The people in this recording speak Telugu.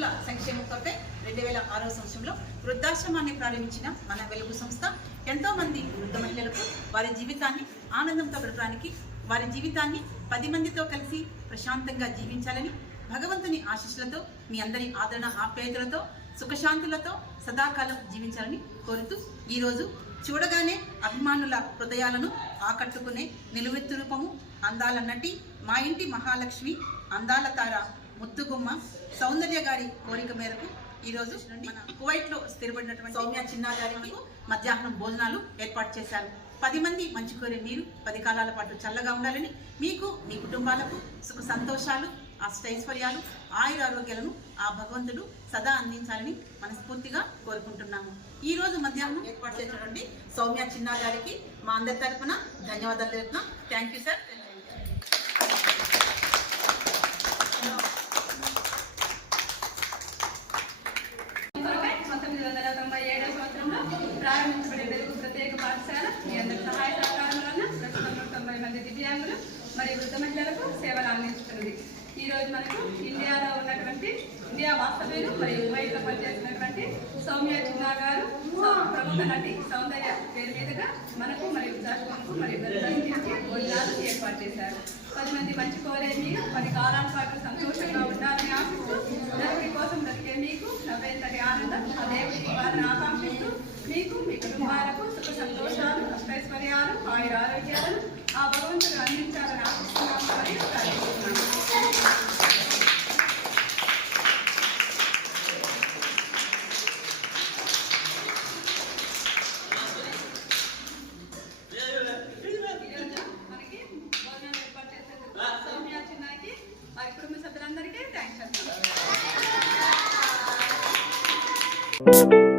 వృద్ధుల సంక్షేమం కొరకై రెండు వేల ఆరో సంవత్సరంలో వృద్ధాశ్రమాన్ని ప్రారంభించిన మన వెలుగు సంస్థ ఎంతో మంది వృద్ధ మహిళలకు వారి జీవితాన్ని ఆనందంతో గడపడానికి వారి జీవితాన్ని పది మందితో కలిసి ప్రశాంతంగా జీవించాలని భగవంతుని ఆశీస్సులతో మీ అందరి ఆదరణ ఆప్యాయతలతో సుఖశాంతులతో సదాకాలం జీవించాలని కోరుతూ ఈరోజు చూడగానే అభిమానుల హృదయాలను ఆకట్టుకునే నిలువెత్తు రూపము అందాల నటి మా ఇంటి మహాలక్ష్మి అందాల తార ముత్తుగుమ్మ సౌందర్య గారి కోరిక మేరకు ఈరోజు మన కువైట్లో స్థిరపడినటువంటి సౌమ్య చిన్నా గారికి మధ్యాహ్నం భోజనాలు ఏర్పాటు చేశారు. పది మంది మంచి కోరే మీరు పది కాలాల పాటు చల్లగా ఉండాలని మీకు మీ కుటుంబాలకు సుఖ సంతోషాలు అష్టైశ్వర్యాలు ఆయుర ఆరోగ్యాలను ఆ భగవంతుడు సదా అందించాలని మనస్ఫూర్తిగా కోరుకుంటున్నాము. ఈ రోజు మధ్యాహ్నం ఏర్పాటు చేసినటువంటి సౌమ్య చిన్నా గారికి మా అందరి తరఫున ధన్యవాదాలు తెలుపుతున్నాం. థ్యాంక్ యూ సార్ మరి మరియు వృద్ధ మహిళలకు సేవలు అందించుతున్నది ఈ రోజు మనకు ఇండియాలో ఉన్నటువంటి ఇండియా వాస్తవ్యులు మరియు కువైట్లో పనిచేస్తున్నటువంటి సౌమ్య చిన్నా గారు ప్రముఖ నటి సౌందర్య పేరు మీదుగా మనకు మరియు దర్శకులకు మరియు భోజనాలు ఏర్పాటు చేశారు. పది మంది మంచి కోరే మీరు పది కాలాల పాటు సంతోషంగా ఉండాలని ఆశిస్తూ నలుగురి కోసం దొరికే మీకు నవ్వేంతటి ఆనందం అదే వారిని ఆకాంక్షిస్తూ మీకు మీ కుటుంబాలకు సుఖ సంతోషాలు అష్టైశ్వర్యాలు ఆయుర ఆరోగ్యాలను ఆ భగవంతుడు అందించాలని ఆశిస్తున్నాము మరియు ప్రార్థిస్తున్నాము ఈరోజు మనకి భోజనాలు ఏర్పాటు చేసేందుకు సౌమ్య చిన్నాకి వారి కుటుంబ సభ్యులందరికీ థ్యాంక్స్ చెప్తున్నాను